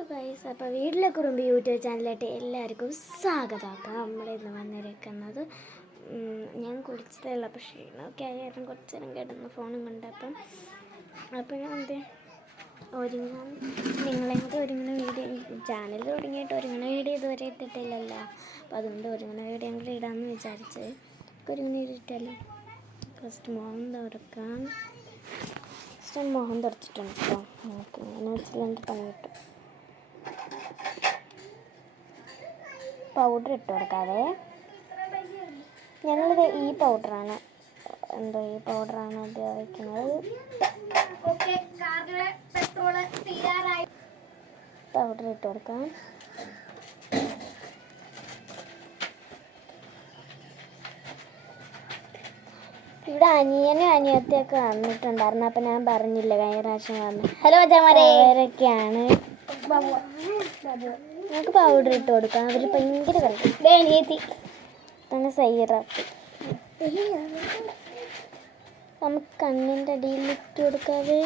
Hello guys, അപ്പോൾ വീട്ടിലെ കുറുമ്പ് യൂട്യൂബ് ചാനലിലായിട്ട് എല്ലാവർക്കും സ്വാഗതം. അപ്പോൾ നമ്മളിന്ന് വന്നിരിക്കുന്നത് ഞാൻ കുളിച്ചിട്ടുള്ള പക്ഷേ ക്ഷീണമൊക്കെ ആയിരുന്നു. കുറച്ച് നേരം കിടന്ന് ഫോണും കണ്ടപ്പം ഞാൻ ഒരുങ്ങാൻ നിങ്ങളെ കൂടെ ഒരുങ്ങുന്ന വീഡിയോ ചാനൽ തുടങ്ങിയിട്ട് ഒരുങ്ങുന്ന വീഡിയോ ഇതുവരെ ഇട്ടിട്ടില്ലല്ലോ. അപ്പോൾ അതുകൊണ്ട് ഒരുങ്ങുന്ന വീഡിയോ ഞങ്ങൾ ഇടാമെന്ന് വിചാരിച്ച് ഒരുങ്ങുന്ന വീഡിയോ ഇട്ടാലും ഫസ്റ്റ് മോഹം തുറച്ചിട്ടുണ്ട് കേട്ടോ. നമുക്ക് ഇങ്ങനെ വെച്ചിട്ട് എനിക്ക് പണി കിട്ടും. പൗഡർ ഇട്ട് കൊടുക്കാതെ ഞങ്ങളിത് ഈ പൗഡറാണ് ഉപയോഗിക്കുന്നത്. പൗഡർ ഇട്ട് കൊടുക്കാം. ഇവിടെ അനിയനും അനിയത്തിയൊക്കെ വന്നിട്ടുണ്ടായിരുന്നു. അപ്പം ഞാൻ പറഞ്ഞില്ല കഴിഞ്ഞ പ്രാവശ്യം വന്നു. ഹലോ അവരൊക്കെയാണ്. നമുക്ക് പൗഡർ ഇട്ട് കൊടുക്കാം. അവർ ഭയങ്കര കളിക്കും. അനിയത്തി അങ്ങനെ സൈറാപ്പ് നമുക്ക് കണ്ണിൻ്റെ അടിയിൽ ഇട്ട് കൊടുക്കാതെ.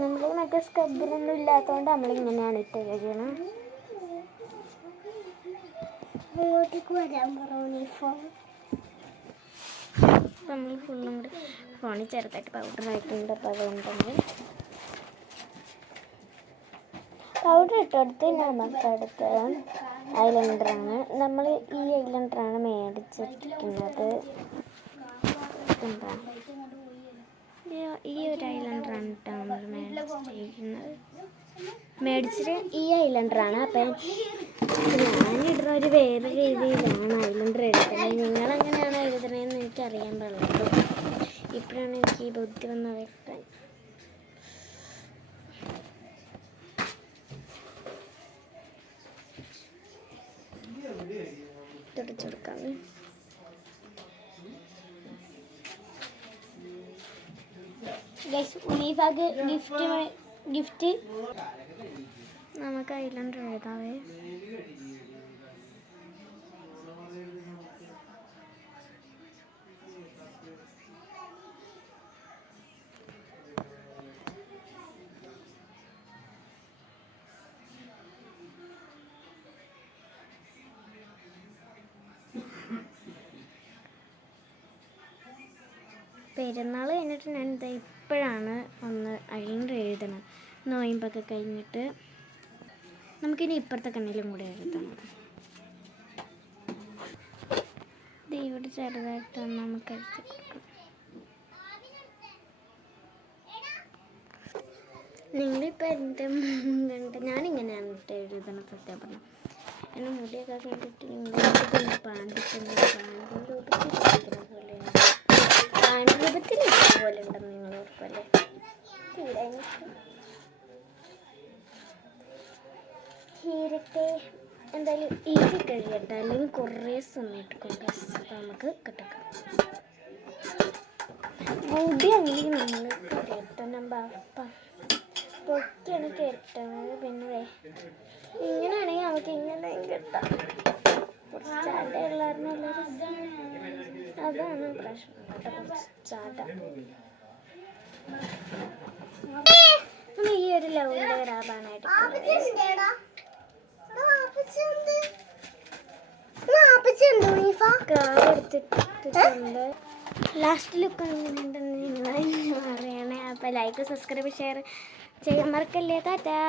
നമ്മൾ മറ്റേ സ്ക്രബ്ബറൊന്നും ഇല്ലാത്തതുകൊണ്ട് നമ്മളിങ്ങനെയാണ് ഇട്ട് കഴിയണം. ഇങ്ങോട്ടേക്ക് വരാൻ പറഞ്ഞു നമ്മൾ ഫുള്ളും കൂടി ഫോണിൽ ചെറുതായിട്ട് പൗഡർ ആയിട്ടുണ്ട്. അപ്പോൾ അതുകൊണ്ടെങ്കിൽ പൗഡർ ഇട്ടെടുത്ത് നമുക്കടുത്ത് ഐലൈനറാണ്. നമ്മൾ ഈ ഐലൈനറാണ് മേടിച്ചിരിക്കുന്നത്. എന്താ ഈ ഒരു ഐലൈനറാണ് കേട്ടോ നമ്മൾ മേടിച്ചിട്ട് ഈ ഐലൈനറാണ്. അപ്പം ഞാനിടുന്ന ഒരു വേറെ രീതിയിലാണ് ഐലൈനർ എടുക്കുന്നത്. നിങ്ങളെങ്ങനെയാണ് എഴുതണതെന്ന് എനിക്കറിയാൻ പാടില്ല. ഇപ്പോഴാണ് എനിക്ക് ഈ ബുദ്ധി വന്ന് വെക്കാൻ. തുടച്ചെടുക്കാം. ഗിഫ്റ്റ് നമുക്ക് ഐലൈനർ എഴുതാവേ. പെരുന്നാൾ കഴിഞ്ഞിട്ട് ഞാൻ ഇപ്പോഴാണ് ഒന്ന് ഐലൈനർ എഴുതണം. നോയമ്പൊക്കെ കഴിഞ്ഞിട്ട് നമുക്കിനി ഇപ്പുറത്തെ കണ്ണിലും കൂടെ എഴുതണം. ഇവിടെ ചെറുതായിട്ട് നമുക്ക് എഴുതി കൊടുക്കാം. നിങ്ങളിപ്പോൾ എൻ്റെ കണ്ടിട്ട് ഞാനിങ്ങനെയാണ് എഴുതണം. സത്യം പറഞ്ഞാൽ എൻ്റെ മുടിയൊക്കെ കണ്ടിട്ട് നിങ്ങൾ പാണ്ഡ്രൂപത്തിൽ പോലെ ഉണ്ടെന്ന് നിങ്ങൾ ഓർക്കുമല്ലേ? ഹീരത്തെ എന്തായാലും ഈരി കഴിയട്ടെ, അല്ലെങ്കിൽ കുറേ സമയം എടുക്കും. നമുക്ക് കിട്ടക്കാം. മുടി ആണെങ്കിൽ നമ്മൾ കെട്ടണം. പൊക്കിയാണ് കെട്ടണത്. പിന്നെ ഇങ്ങനെയാണെങ്കിൽ നമുക്ക് ഇങ്ങനെ കെട്ടാം. കുറച്ച് ചാട്ടയുള്ളവരും അതാണ് പ്രശ്നം കേട്ടോ. കുറച്ച് ചാട്ട ഈ ഒരു ലവിൻ്റെ റാബാനായിട്ട് എടുത്തിട്ടുണ്ട്. ലാസ്റ്റ് ലുക്ക് എങ്ങനെയുണ്ടെന്ന് നിങ്ങൾ അറിയണേ. അപ്പോൾ ലൈക്ക്, സബ്സ്ക്രൈബ്, ഷെയർ ചെയ്യാൻ മറക്കല്ലേ. ടാറ്റാ.